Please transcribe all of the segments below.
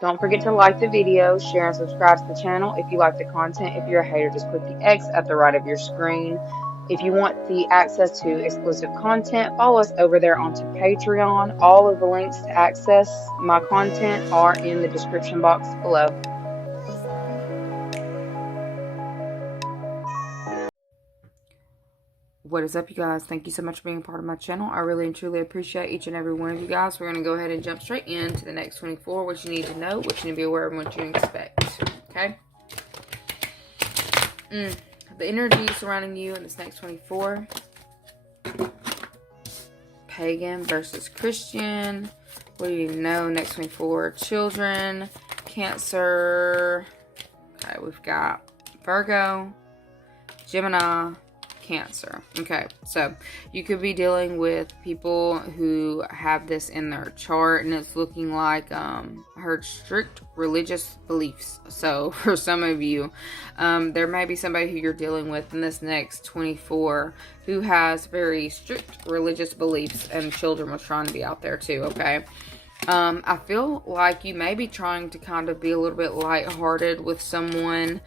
Don't forget to like the video, share and subscribe to the channel if you like the content. If you're a hater, just click the X at the right of your screen. If you want the access to exclusive content, follow us over there onto Patreon. All of the links to access my content are in the description box below. What is up, you guys? Thank you so much for being a part of my channel. I really and truly appreciate each and every one of you guys. We're going to go ahead and jump straight into the next 24, what you need to know, what you need to be aware of, and what you expect. Okay? The energy surrounding you in this next 24. Pagan versus Christian. What do you know? Next 24. Children. Cancer. Okay, we've got Virgo. Gemini. Cancer. Okay, so you could be dealing with people who have this in their chart, and it's looking like her strict religious beliefs. So for some of you, there may be somebody who you're dealing with in this next 24 who has very strict religious beliefs, and children was trying to be out there too. Okay. I feel like you may be trying to kind of be a little bit lighthearted with someone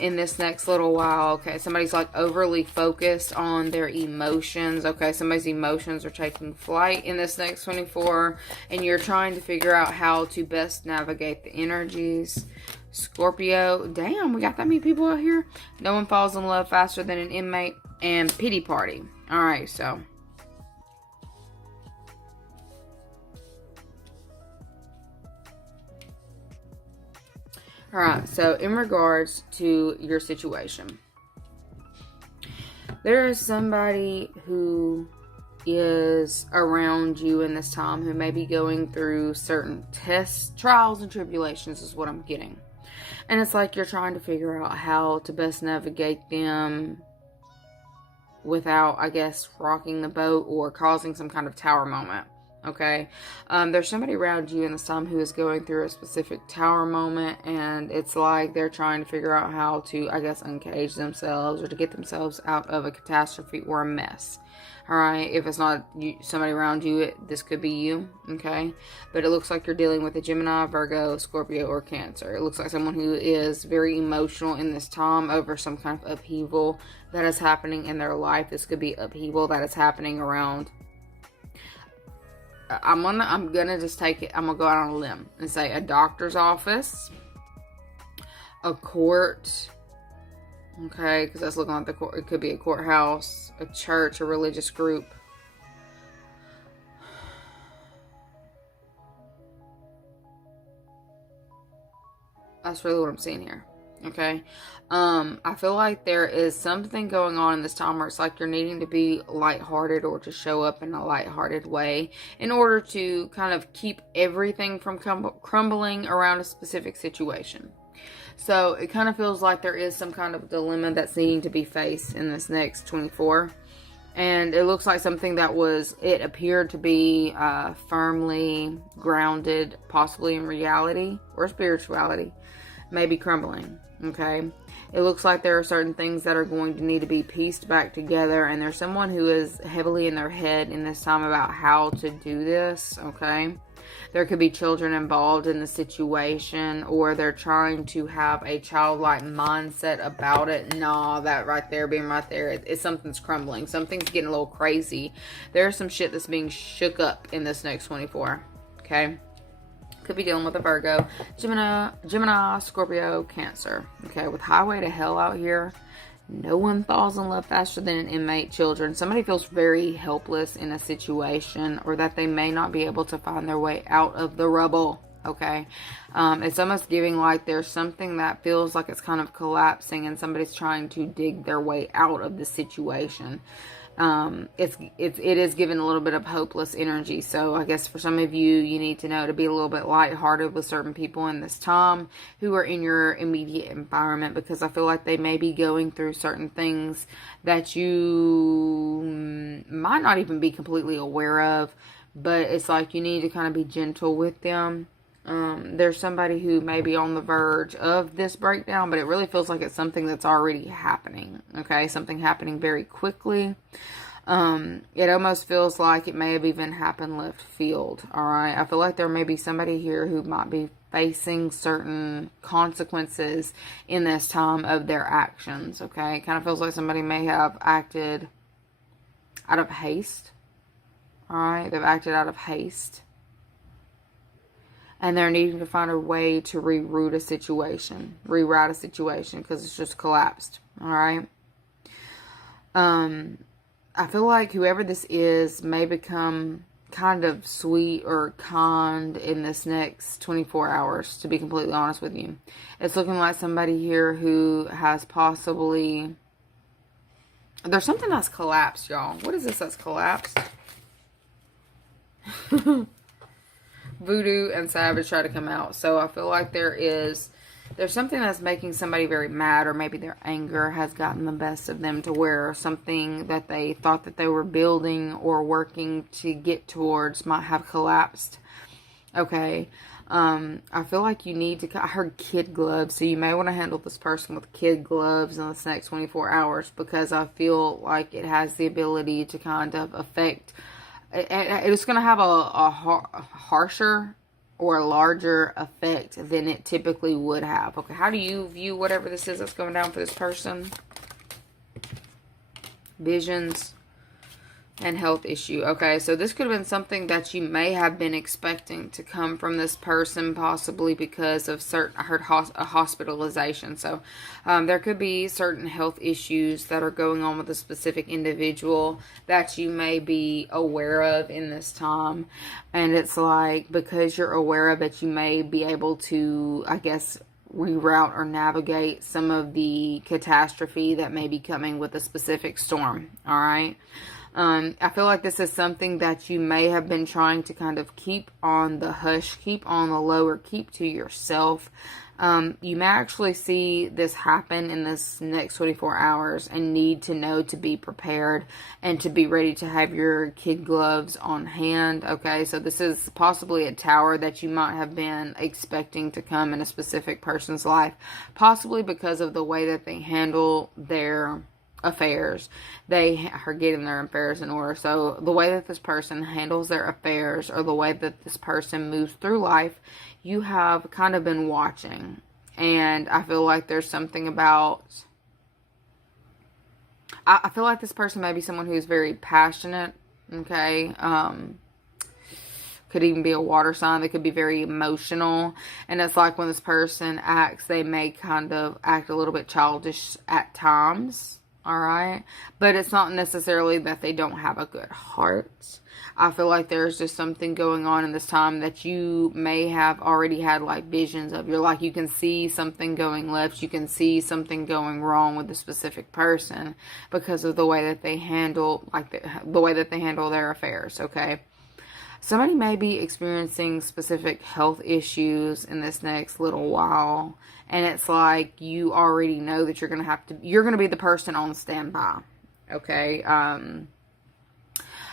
in this next little while. Okay, somebody's like overly focused on their emotions. Okay, somebody's emotions are taking flight in this next 24, and you're trying to figure out how to best navigate the energies. Scorpio, damn, we got that many people out here. No one falls in love faster than an inmate. And pity party. All right, so alright, so in regards to your situation, there is somebody who is around you in this time who may be going through certain tests, trials, and tribulations is what I'm getting. And it's like you're trying to figure out how to best navigate them without, I guess, rocking the boat or causing some kind of tower moment. Okay, there's somebody around you in this time who is going through a specific tower moment, and it's like they're trying to figure out how to, I guess, uncage themselves or to get themselves out of a catastrophe or a mess. Alright, if it's not you, somebody around you, this could be you, okay? But it looks like you're dealing with a Gemini, Virgo, Scorpio, or Cancer. It looks like someone who is very emotional in this time over some kind of upheaval that is happening in their life. This could be upheaval that is happening around. I'm gonna just take it. I'm gonna go out on a limb and say a doctor's office, a court. Okay, because that's looking like the court. It could be a courthouse, a church, a religious group. That's really what I'm seeing here. Okay, I feel like there is something going on in this time where it's like you're needing to be lighthearted or to show up in a lighthearted way in order to kind of keep everything from crumbling around a specific situation. So it kind of feels like there is some kind of dilemma that's needing to be faced in this next 24. And it looks like something that it appeared to be firmly grounded, possibly in reality or spirituality, may be crumbling. Okay, it looks like there are certain things that are going to need to be pieced back together, and there's someone who is heavily in their head in this time about how to do this. Okay, there could be children involved in the situation, or they're trying to have a childlike mindset about it. Nah, that right there, being right there, it's something's crumbling. Something's getting a little crazy. There's some shit that's being shook up in this next 24. Okay. Could be dealing with a Virgo, Gemini, Scorpio, Cancer. Okay, with highway to hell out here, no one falls in love faster than an inmate. Children, somebody feels very helpless in a situation, or that they may not be able to find their way out of the rubble. Okay, it's almost giving like there's something that feels like it's kind of collapsing, and somebody's trying to dig their way out of the situation. It is giving a little bit of hopeless energy. So I guess for some of you, you need to know to be a little bit lighthearted with certain people in this time who are in your immediate environment, because I feel like they may be going through certain things that you might not even be completely aware of, but it's like you need to kind of be gentle with them. There's somebody who may be on the verge of this breakdown, but it really feels like it's something that's already happening. Okay, something happening very quickly. It almost feels like it may have even happened left field. All right, I feel like there may be somebody here who might be facing certain consequences in this time of their actions, okay? It kind of feels like somebody may have acted out of haste, all right? They've acted out of haste. And they're needing to find a way to reroute a situation, reroute a situation, because it's just collapsed, all right? I feel like whoever this is may become kind of sweet or kind in this next 24 hours, to be completely honest with you. It's looking like somebody here who has possibly... There's something that's collapsed, y'all. What is this that's collapsed? Voodoo and Savage try to come out. So I feel like there's something that's making somebody very mad, or maybe their anger has gotten the best of them to where something that they thought that they were building or working to get towards might have collapsed. Okay. I feel like you need to... I heard kid gloves, so you may want to handle this person with kid gloves in this next 24 hours, because I feel like it has the ability to kind of affect... It's going to have a harsher or a larger effect than it typically would have. Okay, how do you view whatever this is that's going down for this person? Visions and health issue. Okay, so this could have been something that you may have been expecting to come from this person, possibly because of certain... I heard a hospitalization. So there could be certain health issues that are going on with a specific individual that you may be aware of in this time. And it's like, because you're aware of it, you may be able to, I guess, reroute or navigate some of the catastrophe that may be coming with a specific storm. All right. I feel like this is something that you may have been trying to kind of keep on the hush, keep on the low, or keep to yourself. You may actually see this happen in this next 24 hours and need to know to be prepared and to be ready to have your kid gloves on hand. Okay, so this is possibly a tower that you might have been expecting to come in a specific person's life, possibly because of the way that they handle their affairs. They are getting their affairs in order. So the way that this person handles their affairs, or the way that this person moves through life, you have kind of been watching. And I feel like there's something about... I feel like this person may be someone who's very passionate. Okay. Could even be a water sign. They could be very emotional. And it's like when this person acts, they may kind of act a little bit childish at times. Alright, but it's not necessarily that they don't have a good heart. I feel like there's just something going on in this time that you may have already had like visions of. You're like, you can see something going left, you can see something going wrong with a specific person because of the way that they handle, like the way that they handle their affairs, okay? Somebody may be experiencing specific health issues in this next little while. And it's like you already know that you're going to be the person on standby. Okay.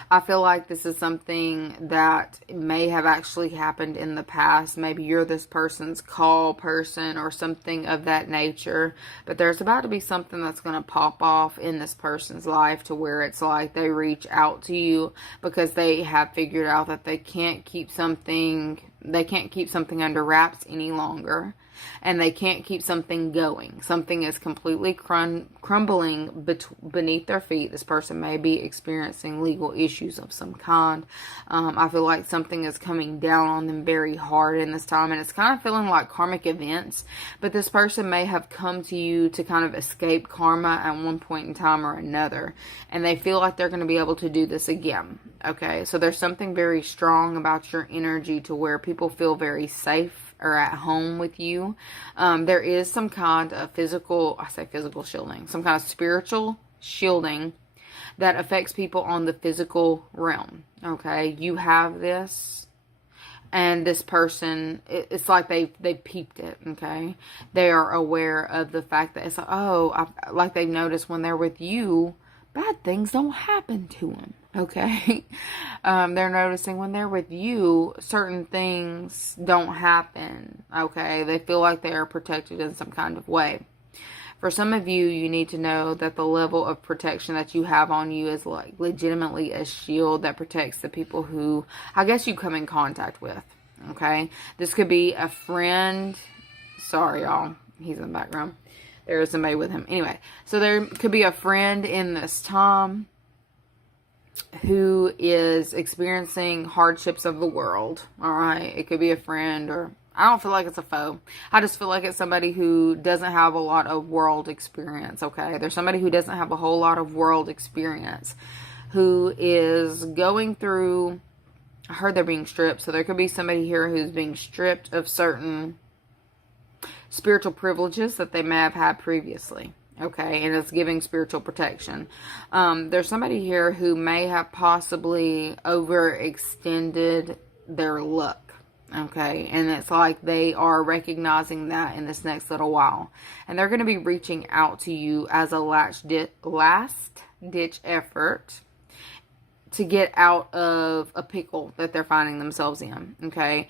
I feel like this is something that may have actually happened in the past. Maybe you're this person's call person or something of that nature. But there's about to be something that's going to pop off in this person's life to where it's like they reach out to you because they have figured out that they can't keep something under wraps any longer. And they can't keep something going. Something is completely crumbling beneath their feet. This person may be experiencing legal issues of some kind. I feel like something is coming down on them very hard in this time. And it's kind of feeling like karmic events. But this person may have come to you to kind of escape karma at one point in time or another. And they feel like they're going to be able to do this again. Okay, so there's something very strong about your energy to where people feel very safe or at home with you. There is some kind of physical shielding, some kind of spiritual shielding that affects people on the physical realm. Okay, you have this, and this person, it's like they peeped it. Okay, they are aware of the fact that it's like, like they've noticed when they're with you, bad things don't happen to them. Okay. They're noticing when they're with you, certain things don't happen. Okay. They feel like they are protected in some kind of way. For some of you, you need to know that the level of protection that you have on you is like legitimately a shield that protects the people who, I guess, you come in contact with. Okay. This could be a friend. Sorry, y'all. He's in the background. There is somebody with him. Anyway, so there could be a friend in this time who is experiencing hardships of the world. All right. It could be a friend, or I don't feel like it's a foe. I just feel like it's somebody who doesn't have a lot of world experience. Okay. There's somebody who doesn't have a whole lot of world experience, who is going through, I heard they're being stripped. So there could be somebody here who's being stripped of certain spiritual privileges that they may have had previously. Okay, and it's giving spiritual protection. There's somebody here who may have possibly overextended their luck. Okay, and it's like they are recognizing that in this next little while. And they're going to be reaching out to you as a last-ditch effort to get out of a pickle that they're finding themselves in. Okay,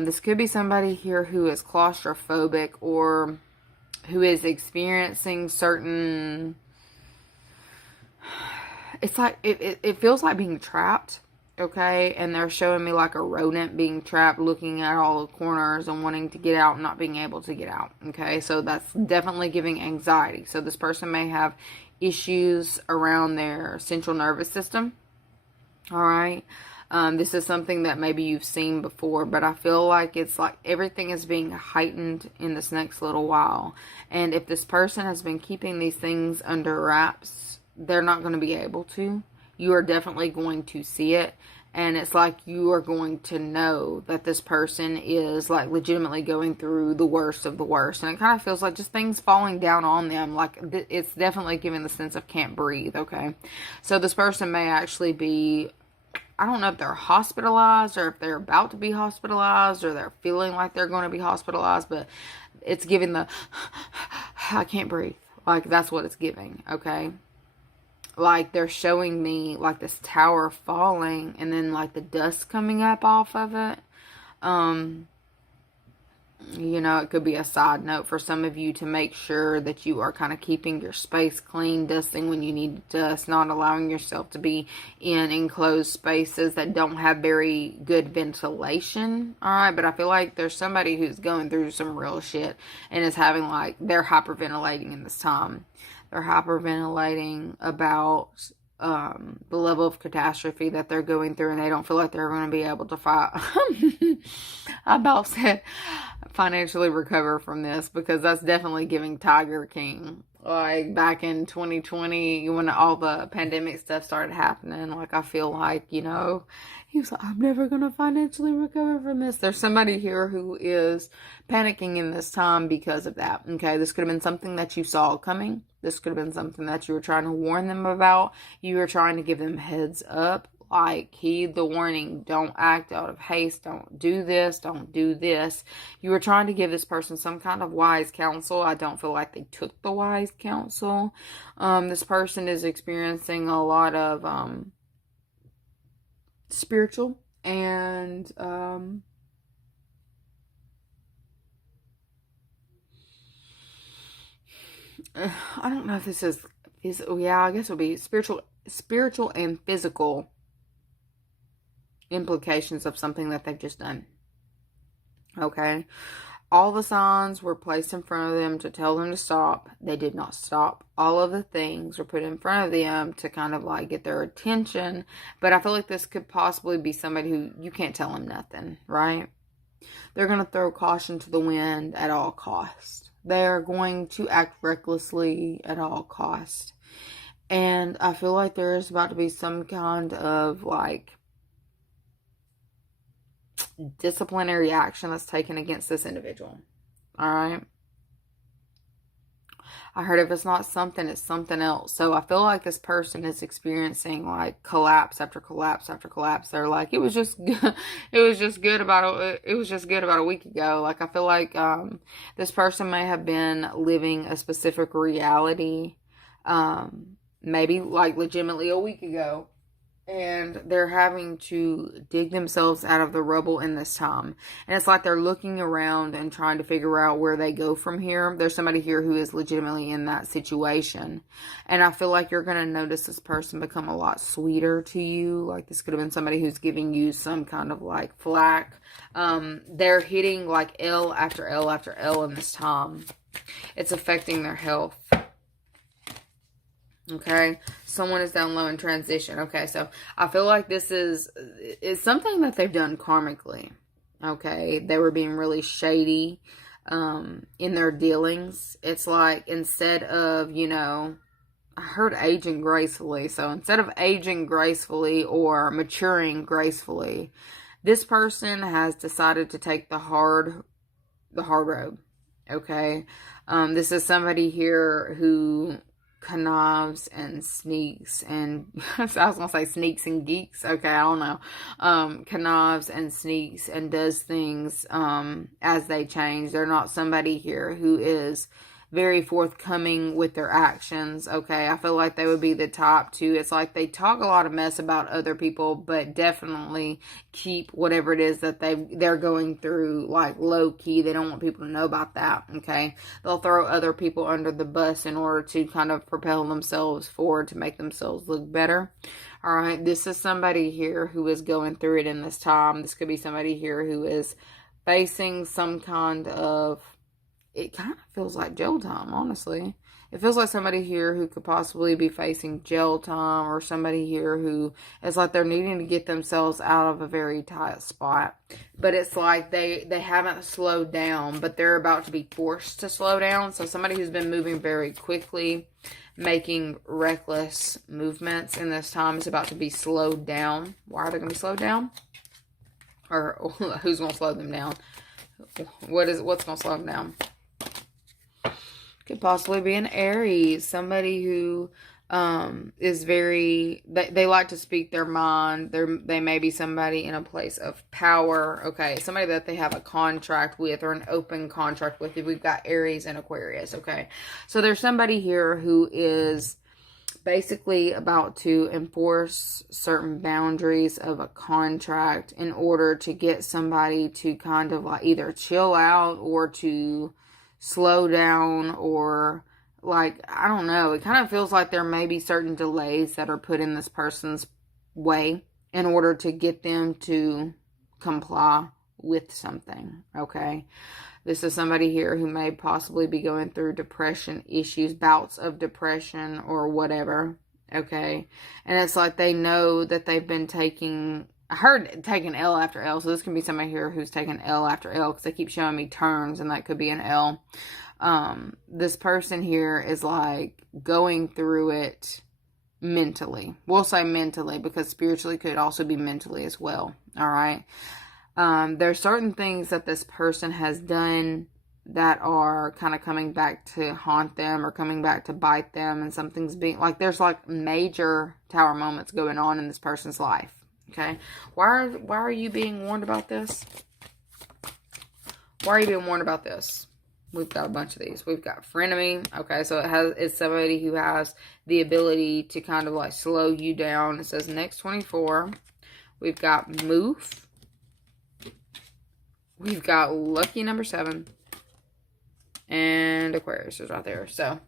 this could be somebody here who is claustrophobic, or who is experiencing certain, it's like, it feels like being trapped, okay? And they're showing me like a rodent being trapped, looking at all the corners and wanting to get out and not being able to get out, okay? So that's definitely giving anxiety. So this person may have issues around their central nervous system, all right? This is something that maybe you've seen before, but I feel like it's like everything is being heightened in this next little while. And if this person has been keeping these things under wraps, they're not going to be able to. You are definitely going to see it. And it's like you are going to know that this person is like legitimately going through the worst of the worst. And it kind of feels like just things falling down on them. Like it's definitely giving the sense of can't breathe, okay? So this person may actually be, I don't know if they're hospitalized, or if they're about to be hospitalized, or they're feeling like they're going to be hospitalized, but it's giving the, I can't breathe. Like, that's what it's giving, okay? Like, they're showing me, like, this tower falling, and then, like, the dust coming up off of it. You know, it could be a side note for some of you to make sure that you are kind of keeping your space clean, dusting when you need to dust, not allowing yourself to be in enclosed spaces that don't have very good ventilation. All right, but I feel like there's somebody who's going through some real shit and is having like, they're hyperventilating in this time. They're hyperventilating about the level of catastrophe that they're going through, and they don't feel like they're going to be able to fight. I about said financially recover from this, because that's definitely giving Tiger King. Like back in 2020, when all the pandemic stuff started happening, like I feel like, you know, he was like, I'm never going to financially recover from this. There's somebody here who is panicking in this time because of that. Okay, this could have been something that you saw coming. This could have been something that you were trying to warn them about. You were trying to give them heads up. Like, heed the warning. Don't act out of haste. Don't do this. Don't do this. You were trying to give this person some kind of wise counsel. I don't feel like they took the wise counsel. This person is experiencing a lot of spiritual and I don't know if this is yeah, I guess it would be spiritual and physical implications of something that they've just done. Okay, all the signs were placed in front of them to tell them to stop. They did not stop. All of the things were put in front of them to kind of like get their attention. But I feel like this could possibly be somebody who you can't tell them nothing, right? They're going to throw caution to the wind at all costs. They're going to act recklessly at all costs. And I feel like there is about to be some kind of like disciplinary action that's taken against this individual. Alright? I heard if it's not something, it's something else. So I feel like this person is experiencing like collapse after collapse after collapse. They're like, it was just good. It was just good about a week ago. Like, I feel like this person may have been living a specific reality maybe like legitimately a week ago. and they're having to dig themselves out of the rubble in this time. And it's like they're looking around and trying to figure out where they go from here. There's somebody here who is legitimately in that situation. And I feel like you're going to notice this person become a lot sweeter to you. Like this could have been somebody who's giving you some kind of like flack. They're hitting like L after L after L in this time. It's affecting their health. Okay, someone is down low in transition. Okay, so I feel like this is something that they've done karmically. Okay, they were being really shady in their dealings. It's like instead of, you know, I heard aging gracefully. So instead of aging gracefully or maturing gracefully, this person has decided to take the hard road. Okay, this is somebody here who connives and sneaks and I was gonna say sneaks and geeks. Okay, I don't know. Connives and sneaks and does things as they change. They're not somebody here who is very forthcoming with their actions. Okay, I feel like they would be the top two. It's like they talk a lot of mess about other people, but definitely keep whatever it is that they're going through like low key. They don't want people to know about that. Okay, they'll throw other people under the bus in order to kind of propel themselves forward to make themselves look better. All right, this is somebody here who is going through it in this time. This could be somebody here who is facing some kind of, it kind of feels like jail time, honestly. It feels like somebody here who could possibly be facing jail time, or somebody here who is like they're needing to get themselves out of a very tight spot. But it's like they haven't slowed down, but they're about to be forced to slow down. So somebody who's been moving very quickly, making reckless movements in this time is about to be slowed down. Why are they going to be slowed down? Or who's going to slow them down? What's going to slow them down? Could possibly be an Aries, somebody who is very, they like to speak their mind. They may be somebody in a place of power. Okay, somebody that they have a contract with or an open contract with. If we've got Aries and Aquarius. Okay, so there's somebody here who is basically about to enforce certain boundaries of a contract in order to get somebody to kind of like either chill out or to slow down, or like, I don't know. It kind of feels like there may be certain delays that are put in this person's way in order to get them to comply with something. Okay. This is somebody here who may possibly be going through depression issues, bouts of depression or whatever. Okay. And it's like they know that they've been taking, I heard taking L after L. So this can be somebody here who's taking L after L, because they keep showing me turns, and that could be an L. This person here is like going through it mentally. We'll say mentally, because spiritually could also be mentally as well. All right. There's certain things that this person has done that are kind of coming back to haunt them or coming back to bite them, and something's being like, there's like major tower moments going on in this person's life. Okay, why are you being warned about this? Why are you being warned about this? We've got a bunch of these. We've got frenemy. Okay, so it's somebody who has the ability to kind of like slow you down. It says next 24. We've got moof. We've got lucky number 7. And Aquarius is right there. So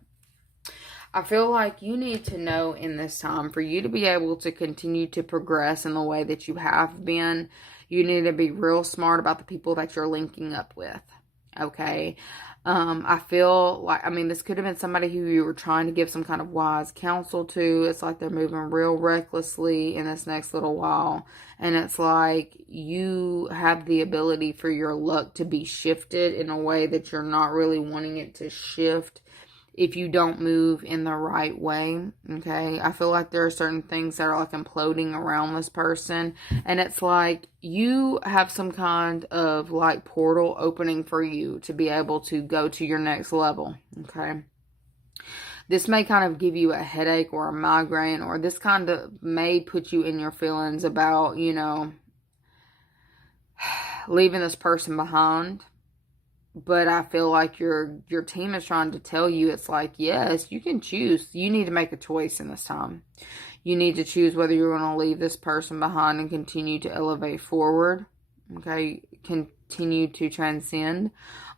I feel like you need to know in this time, for you to be able to continue to progress in the way that you have been, you need to be real smart about the people that you're linking up with. Okay. I feel like, I mean, this could have been somebody who you were trying to give some kind of wise counsel to. It's like they're moving real recklessly in this next little while. And it's like you have the ability for your luck to be shifted in a way that you're not really wanting it to shift if you don't move in the right way. Okay, I feel like there are certain things that are like imploding around this person, and it's like you have some kind of like portal opening for you to be able to go to your next level. Okay, this may kind of give you a headache or a migraine, or this kind of may put you in your feelings about, you know, leaving this person behind. But I feel like your team is trying to tell you, it's like, yes, you can choose. You need to make a choice in this time. You need to choose whether you're going to leave this person behind and continue to elevate forward, okay, continue to transcend,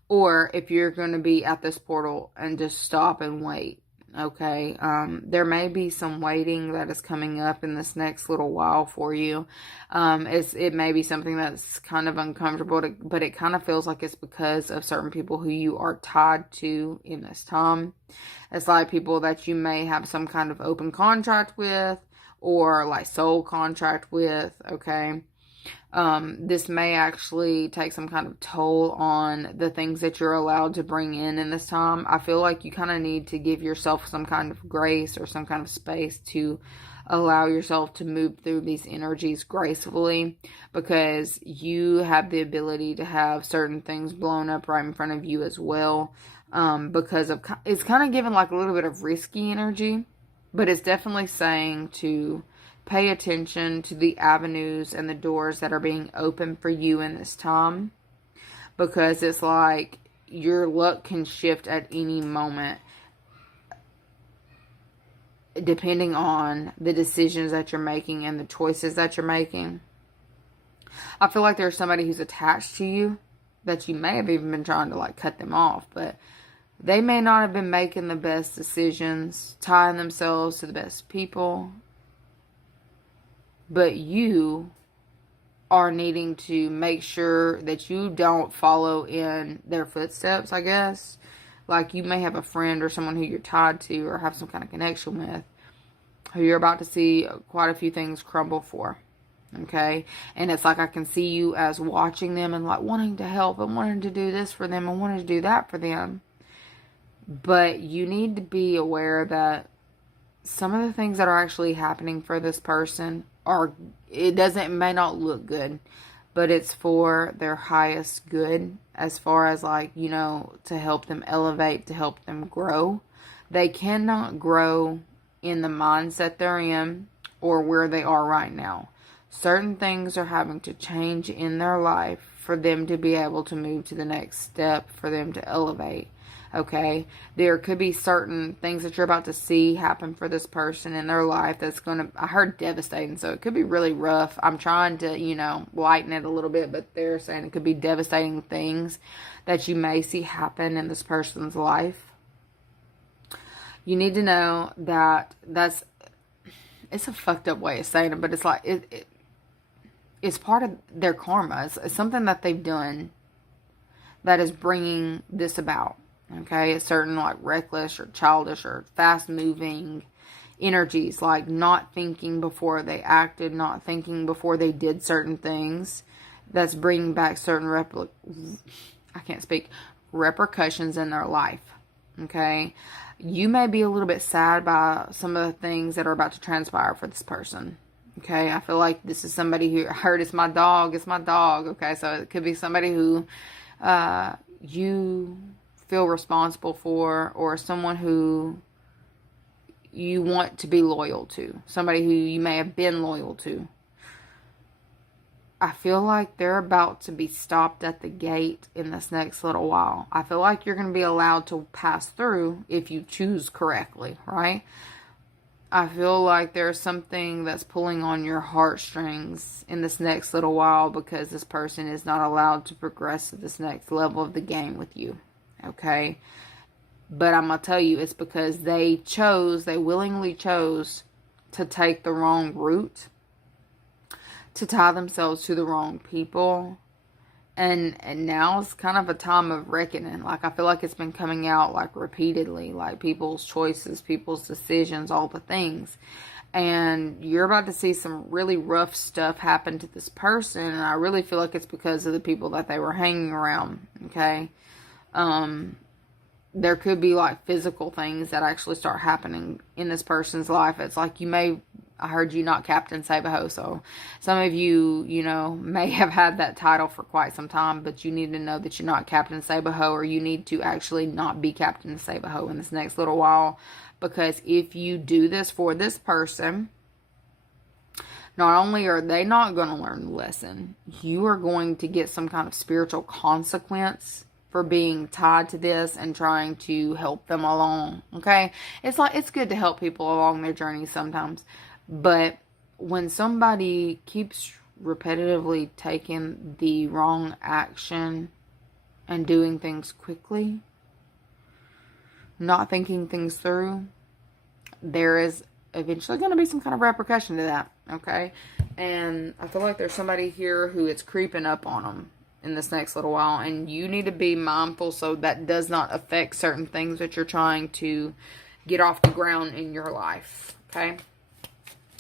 or if you're going to be at this portal and just stop and wait, okay. There may be some waiting that is coming up in this next little while for you. It may be something that's kind of uncomfortable, but it kind of feels like it's because of certain people who you are tied to in this time. It's like people that you may have some kind of open contract with, or like soul contract with, okay. This may actually take some kind of toll on the things that you're allowed to bring in this time. I feel like you kind of need to give yourself some kind of grace or some kind of space to allow yourself to move through these energies gracefully, because you have the ability to have certain things blown up right in front of you as well. Because of, it's kind of giving like a little bit of risky energy, but it's definitely saying to pay attention to the avenues and the doors that are being opened for you in this time, because it's like your luck can shift at any moment depending on the decisions that you're making and the choices that you're making. I feel like there's somebody who's attached to you that you may have even been trying to like cut them off, but they may not have been making the best decisions, tying themselves to the best people. But you are needing to make sure that you don't follow in their footsteps, I guess. Like you may have a friend or someone who you're tied to or have some kind of connection with, who you're about to see quite a few things crumble for. Okay? And it's like I can see you as watching them and like wanting to help and wanting to do this for them and wanting to do that for them. But you need to be aware that some of the things that are actually happening for this person it may not look good, but it's for their highest good, as far as like, you know, to help them elevate, to help them grow. They cannot grow in the mindset they're in or where they are right now. Certain things are having to change in their life for them to be able to move to the next step, for them to elevate. Okay, there could be certain things that you're about to see happen for this person in their life that's going to, I heard devastating, so it could be really rough. I'm trying to, you know, lighten it a little bit, but they're saying it could be devastating things that you may see happen in this person's life. You need to know that it's a fucked up way of saying it, but it's like, it's part of their karma. It's something that they've done that is bringing this about. Okay, a certain like reckless or childish or fast moving energies, like not thinking before they acted, not thinking before they did certain things. That's bringing back certain repercussions in their life. Okay, you may be a little bit sad by some of the things that are about to transpire for this person. Okay, I feel like this is somebody who, I heard it's my dog. Okay, so it could be somebody who you feel responsible for, or someone who you want to be loyal to, somebody who you may have been loyal to. I feel like they're about to be stopped at the gate in this next little while. I feel like you're going to be allowed to pass through if you choose correctly, right? I feel like there's something that's pulling on your heartstrings in this next little while, because this person is not allowed to progress to this next level of the game with you. Okay, but I'm going to tell you, it's because they willingly chose to take the wrong route, to tie themselves to the wrong people, and now it's kind of a time of reckoning. Like, I feel like it's been coming out like repeatedly, like people's choices, people's decisions, all the things, and you're about to see some really rough stuff happen to this person, and I really feel like it's because of the people that they were hanging around. Okay, there could be like physical things that actually start happening in this person's life. It's like I heard you not Captain Save-A-Ho, so some of you, you know, may have had that title for quite some time, but you need to know that you're not Captain Save-A-Ho, or you need to actually not be Captain Save-A-Ho in this next little while, because if you do this for this person, not only are they not going to learn the lesson, you are going to get some kind of spiritual consequence for being tied to this and trying to help them along. Okay? It's like, it's good to help people along their journey sometimes. But when somebody keeps repetitively taking the wrong action and doing things quickly, not thinking things through, there is eventually going to be some kind of repercussion to that, okay? And I feel like there's somebody here who is creeping up on them in this next little while, and you need to be mindful so that does not affect certain things that you're trying to get off the ground in your life, okay?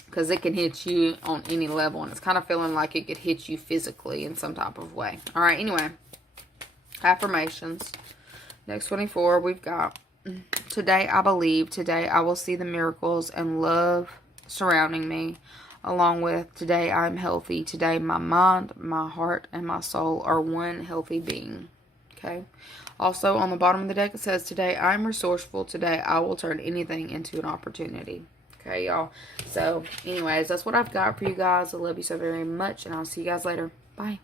Because it can hit you on any level, and it's kind of feeling like it could hit you physically in some type of way. All right, anyway, affirmations. Next 24, we've got, today I believe, today I will see the miracles and love surrounding me, along with today I'm healthy, today my mind, my heart, and my soul are one healthy being. Okay. Also, on the bottom of the deck, it says, today I'm resourceful, today I will turn anything into an opportunity. Okay, y'all. So, anyways, that's what I've got for you guys. I love you so very much, and I'll see you guys later. Bye.